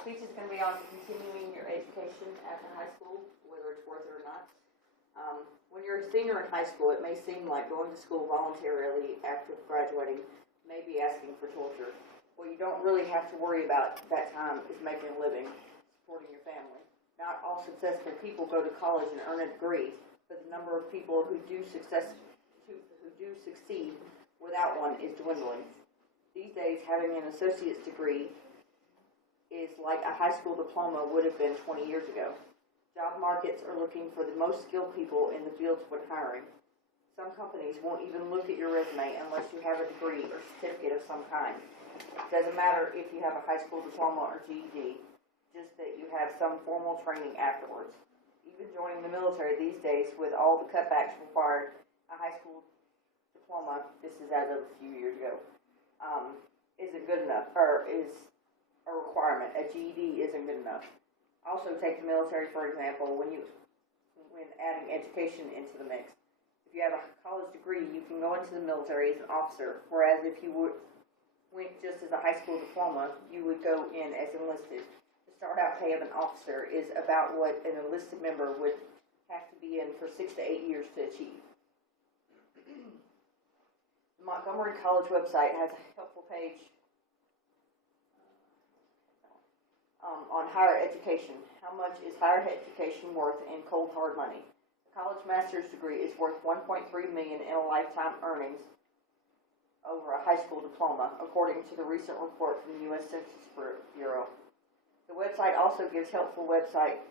speech is going to be on continuing your education after high school, whether it's worth it or not. When you're a senior in high school, it may seem like going to school voluntarily after graduating may be asking for torture. What you don't really have to worry about that time is making a living, supporting your family. Not all successful people go to college and earn a degree, but the number of people who do succeed without one is dwindling. These days, having an associate's degree is like a high school diploma would have been 20 years ago. Job markets are looking for the most skilled people in the fields when hiring. Some companies won't even look at your resume unless you have a degree or certificate of some kind. It doesn't matter if you have a high school diploma or GED, just that you have some formal training afterwards. Even joining the military these days with all the cutbacks required, a high school diploma, this is as of a few years ago, isn't good enough, or is a requirement. A GED isn't good enough. Also, take the military, for example, when adding education into the mix. If you have a college degree, you can go into the military as an officer, whereas if you went just as a high school diploma, you would go in as enlisted. The start-out pay of an officer is about what an enlisted member would have to be in for 6 to 8 years to achieve. The Montgomery College website has a helpful page on higher education. How much is higher education worth in cold hard money? A college master's degree is worth $1.3 million in a lifetime earnings over a high school diploma, according to the recent report from the U.S. Census Bureau. The website also gives helpful websites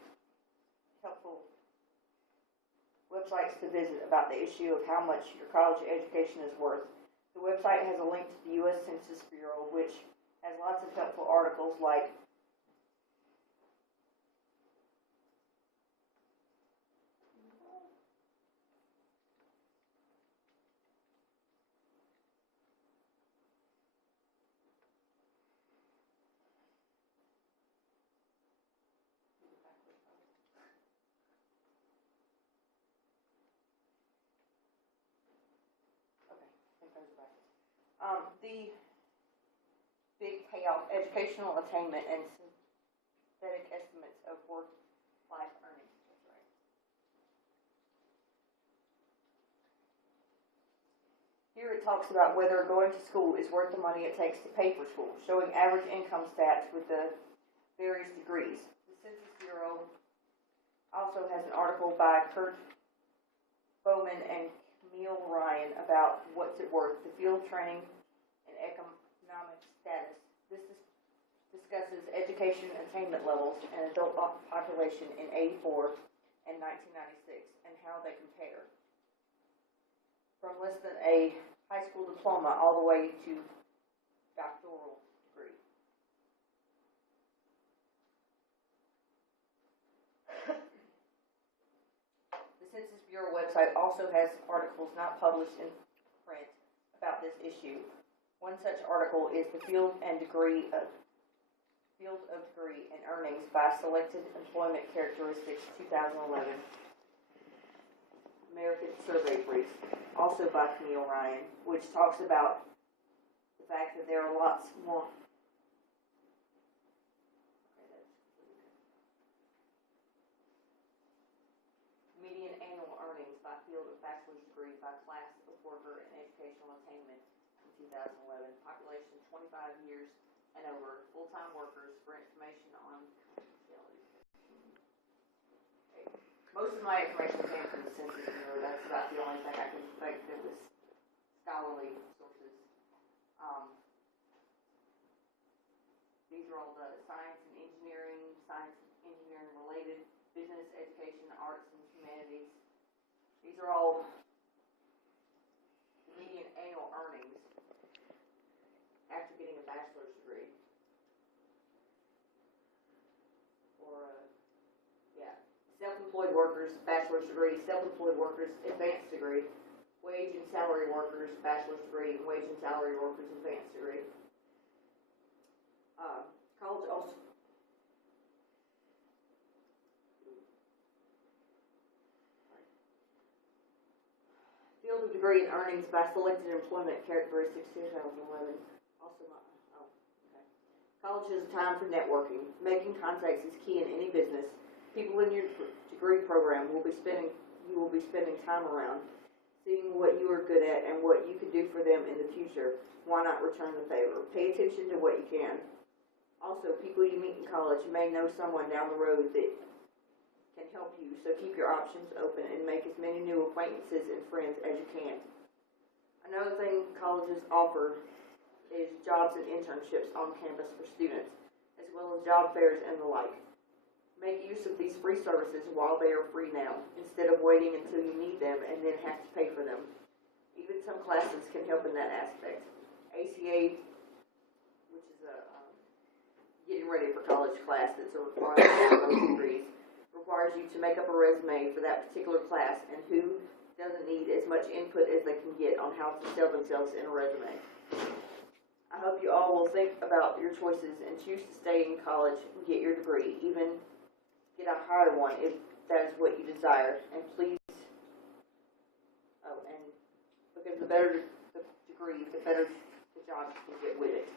to visit about the issue of how much your college education is worth. The website has a link to the U.S. Census Bureau, which has lots of helpful articles like the big payoff, educational attainment, and synthetic estimates of work-life earnings. That's right. Here it talks about whether going to school is worth the money it takes to pay for school, showing average income stats with the various degrees. The Census Bureau also has an article by Kurt Bowman and Camille Ryan about what's it worth, the field training and economic status. This discusses education attainment levels and adult population in 84 and 1996 and how they compare. From less than a high school diploma all the way to doctoral degree. The Census Bureau website also has articles not published in print about this issue. One such article is the Field of Degree and Earnings by Selected Employment Characteristics 2011 American Survey Brief, also by Camille Ryan, which talks about the fact that there are lots more. Median annual earnings by field of bachelor's degree by class of worker and educational attainment in 2011. Population 25 years and over. Full-time workers for information on facilities. Okay. Most of my information came from the Census Bureau. That's about the only thing I can think that was scholarly sources. These are all the science and engineering related, business, education, arts, and humanities. These are all the median annual earnings after getting a bachelor's degree. Or, self-employed workers, bachelor's degree, self-employed workers, advanced degree, wage and salary workers, bachelor's degree, wage and salary workers, advanced degree. College also Field of Degree and Earnings by Selected Employment Characteristics 2011. Also, College is a time for networking. Making contacts is key in any business. People in your degree program you will be spending time around, seeing what you are good at and what you can do for them in the future. Why not return the favor? Pay attention to what you can. Also, people you meet in college may know someone down the road that can help you, so keep your options open and make as many new acquaintances and friends as you can. Another thing colleges offer is jobs and internships on campus for students, as well as job fairs and the like. Make use of these free services while they are free now, instead of waiting until you need them and then have to pay for them. Even some classes can help in that aspect. ACA, which is a getting ready for college class that's a requirement for most degrees, requires you to make up a resume for that particular class, and who doesn't need as much input as they can get on how to sell themselves in a resume. I hope you all will think about your choices and choose to stay in college and get your degree, even get a higher one if that is what you desire. And please, and because the better the degree, the better the job you can get with it.